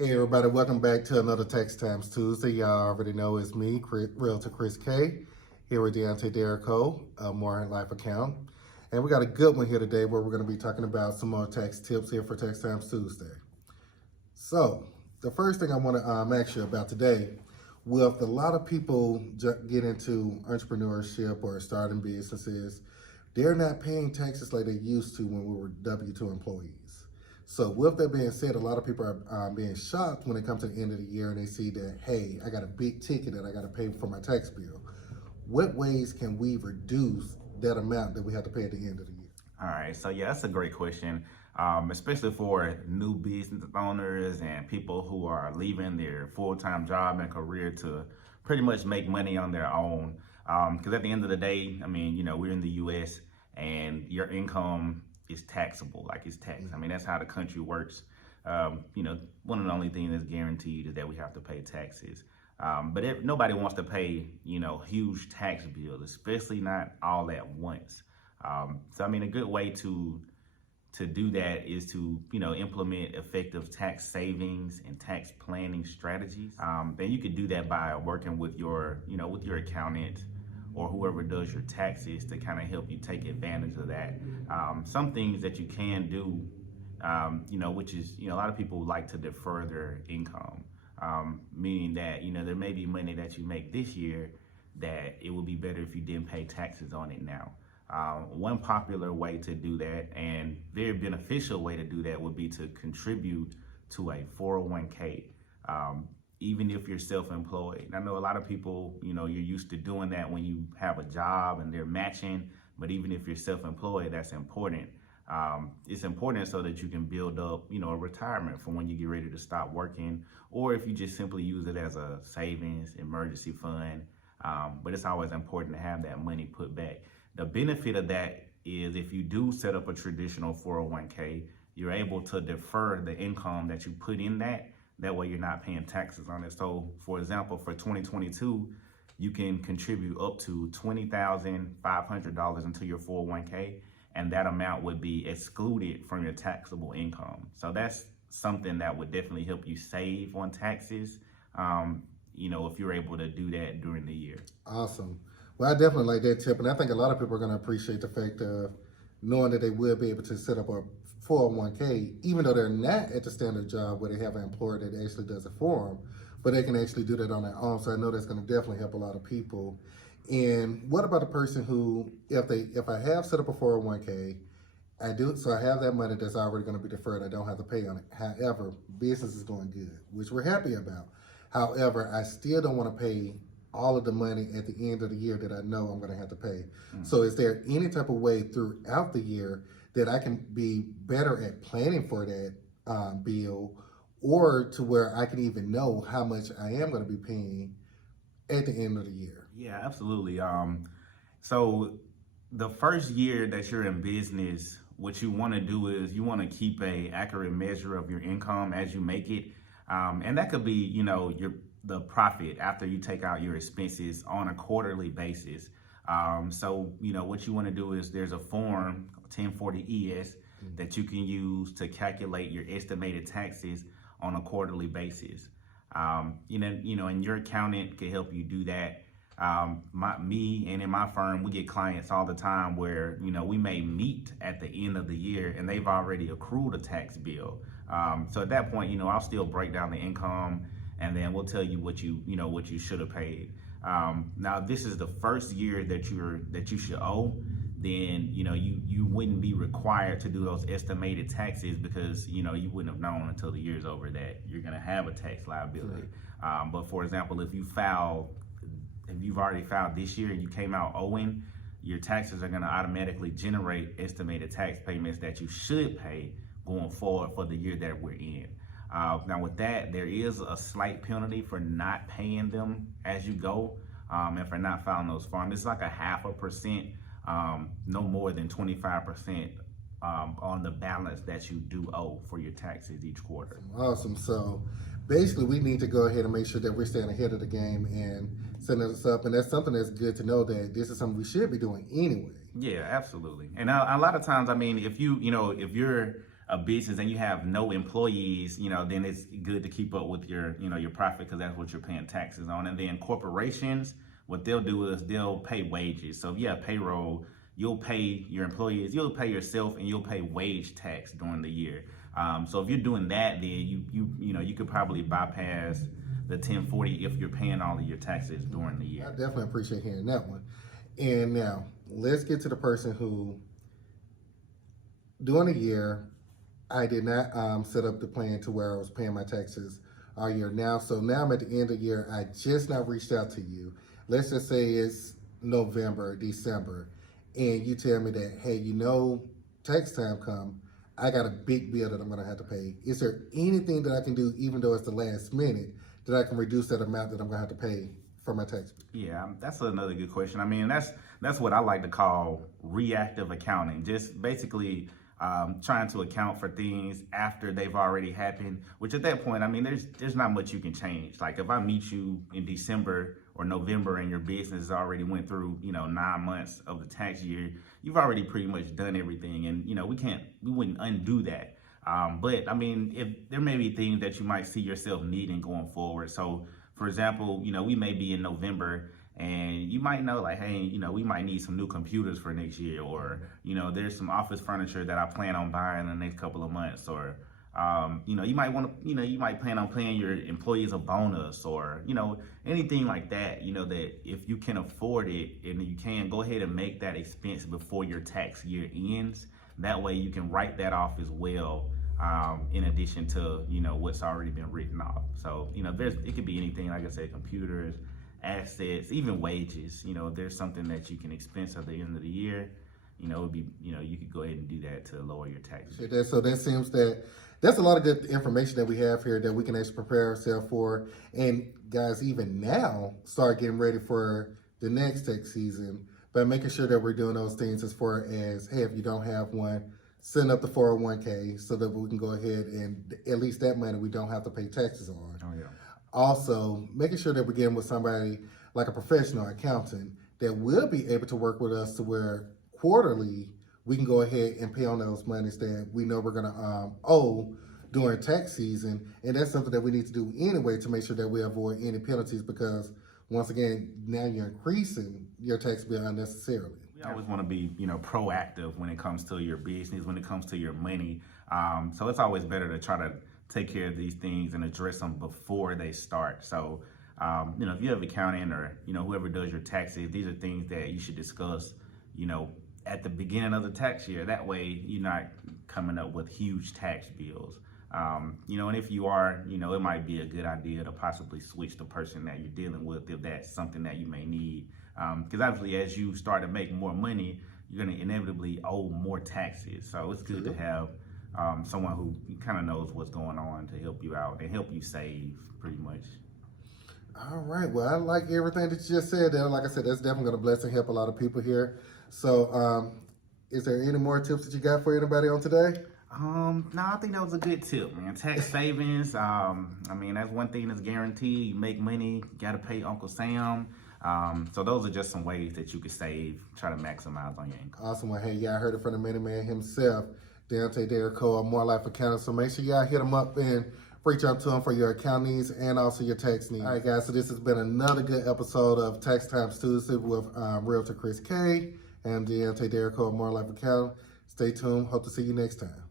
Hey everybody, welcome back to another Tax Times Tuesday. Y'all already know it's me, Realtor Chris K, here with Deontaye Derrico, More Life Account. And we got a good one here today where we're going to be talking about some more tax tips here for Tax Times Tuesday. So, the first thing I want to ask you about today, with a lot of people get into entrepreneurship or starting businesses, they're not paying taxes like they used to when we were W-2 employees. So with that being said, a lot of people are being shocked when it comes to the end of the year and they see that, hey, I got a big ticket that I got to pay for my tax bill. What ways can we reduce that amount that we have to pay at the end of the year? All right, so yeah, that's a great question, especially for new business owners and people who are leaving their full-time job and career to pretty much make money on their own. Because at the end of the day, I mean, we're in the U.S. and your income is taxable, like it's taxed. I mean, that's how the country works. One of the only things that's guaranteed is that we have to pay taxes. But if nobody wants to pay, huge tax bills, especially not all at once. So I mean, a good way to do that is to implement effective tax savings and tax planning strategies. And you could do that by working with your accountant or whoever does your taxes to kind of help you take advantage of that. Some things that you can do, which is a lot of people like to defer their income, meaning that there may be money that you make this year that it would be better if you didn't pay taxes on it now. One popular way to do that and very beneficial way to do that would be to contribute to a 401k, even if you're self-employed. I know a lot of people, you're used to doing that when you have a job and they're matching, but even if you're self-employed, that's important. It's important so that you can build up, a retirement for when you get ready to stop working, or if you just simply use it as a savings emergency fund. But it's always important to have that money put back. The benefit of that is if you do set up a traditional 401k, you're able to defer the income that you put in that. That way you're not paying taxes on it. So for example, for 2022, you can contribute up to $20,500 into your 401k, and that amount would be excluded from your taxable income. So that's something that would definitely help you save on taxes, if you're able to do that during the year. Awesome. Well, I definitely like that tip, and I think a lot of people are going to appreciate the fact of knowing that they will be able to set up a 401k, even though they're not at the standard job where they have an employer that actually does it for them, but they can actually do that on their own. So I know that's going to definitely help a lot of people. And what about a person who, if I have set up a 401k, I have that money that's already going to be deferred. I don't have to pay on it. However, business is going good, which we're happy about. However, I still don't want to pay all of the money at the end of the year that I know I'm going to have to pay. So is there any type of way throughout the year that I can be better at planning for that bill, or to where I can even know how much I am going to be paying at the end of the year? Yeah, absolutely. So the first year that you're in business, what you want to do is you want to keep a accurate measure of your income as you make it. And that could be, the profit after you take out your expenses on a quarterly basis. So, what you want to do is there's a form, 1040 ES, that you can use to calculate your estimated taxes on a quarterly basis. And your accountant can help you do that. Me and in my firm, we get clients all the time where, we may meet at the end of the year and they've already accrued a tax bill. So at that point, I'll still break down the income, and then we'll tell you what you should have paid. Now, this is the first year that you should owe. Then you wouldn't be required to do those estimated taxes because you wouldn't have known until the year's over that you're going to have a tax liability. Right. But for example, if you've already filed this year and you came out owing, your taxes are going to automatically generate estimated tax payments that you should pay going forward for the year that we're in. Now with that, there is a slight penalty for not paying them as you go, and for not filing those forms. It's like 0.5%, no more than 25% on the balance that you do owe for your taxes each quarter. Awesome. So basically we need to go ahead and make sure that we're staying ahead of the game and setting us up, and that's something that's good to know that this is something we should be doing anyway. Yeah, absolutely. And a lot of times, I mean, if you're a business and you have no employees, then it's good to keep up with your, your profit, because that's what you're paying taxes on. And then corporations, what they'll do is they'll pay wages. So if you have payroll, you'll pay your employees, you'll pay yourself, and you'll pay wage tax during the year. So if you're doing that, then you could probably bypass the 1040 if you're paying all of your taxes during the year. I definitely appreciate hearing that one. And now let's get to the person who, during the year, I did not set up the plan to where I was paying my taxes all year now. So now I'm at the end of the year. I just now reached out to you. Let's just say it's November, December, and you tell me that, hey, tax time come, I got a big bill that I'm gonna have to pay. Is there anything that I can do, even though it's the last minute, that I can reduce that amount that I'm gonna have to pay for my tax bill? Yeah, that's another good question. I mean, that's what I like to call reactive accounting. Just basically trying to account for things after they've already happened, which at that point, I mean, there's not much you can change. Like if I meet you in December or November and your business already went through, 9 months of the tax year, you've already pretty much done everything. And, we wouldn't undo that. But I mean, if there may be things that you might see yourself needing going forward. So for example, we may be in November and you might know like, hey, we might need some new computers for next year, or, there's some office furniture that I plan on buying in the next couple of months, or, you might want to, you might plan on paying your employees a bonus, or, anything like that, that if you can afford it and you can go ahead and make that expense before your tax year ends. That way you can write that off as well, in addition to, what's already been written off. So, it could be anything, like I said, computers, assets, even wages. If there's something that you can expense at the end of the year, it would be, you could go ahead and do that to lower your taxes. So that seems that that's a lot of good information that we have here that we can actually prepare ourselves for. And guys, even now, start getting ready for the next tax season by making sure that we're doing those things as far as, hey, if you don't have one, send up the 401k so that we can go ahead and at least that money we don't have to pay taxes on. Oh, yeah. Also, making sure that we're getting with somebody like a professional accountant that will be able to work with us to where quarterly we can go ahead and pay on those monies that we know we're gonna owe during tax season. And that's something that we need to do anyway to make sure that we avoid any penalties, because once again, now you're increasing your tax bill unnecessarily. We always want to be, proactive when it comes to your business, when it comes to your money. So it's always better to try to take care of these things and address them before they start. So, if you have accounting or, whoever does your taxes, these are things that you should discuss, at the beginning of the tax year. That way you're not coming up with huge tax bills. And if you are, it might be a good idea to possibly switch the person that you're dealing with if that's something that you may need. Because obviously as you start to make more money, you're going to inevitably owe more taxes. So it's good to have someone who kind of knows what's going on to help you out and help you save pretty much. All right. Well, I like everything that you just said there. Like I said, that's definitely going to bless and help a lot of people here. So is there any more tips that you got for anybody on today? No, I think that was a good tip, man. Tax savings. I mean, that's one thing that's guaranteed. You make money, you got to pay Uncle Sam. So those are just some ways that you could save, try to maximize on your income. Awesome. Well, hey, y'all heard it from the man himself, Deontaye, Derrico, a More Life Accountant. So make sure y'all hit him up and reach out to him for your account needs and also your tax needs. All right, guys. So this has been another good episode of Tax Times Tuesday with Realtor Chris K and Deontaye, Derrico, a More Life Accountant. Stay tuned. Hope to see you next time.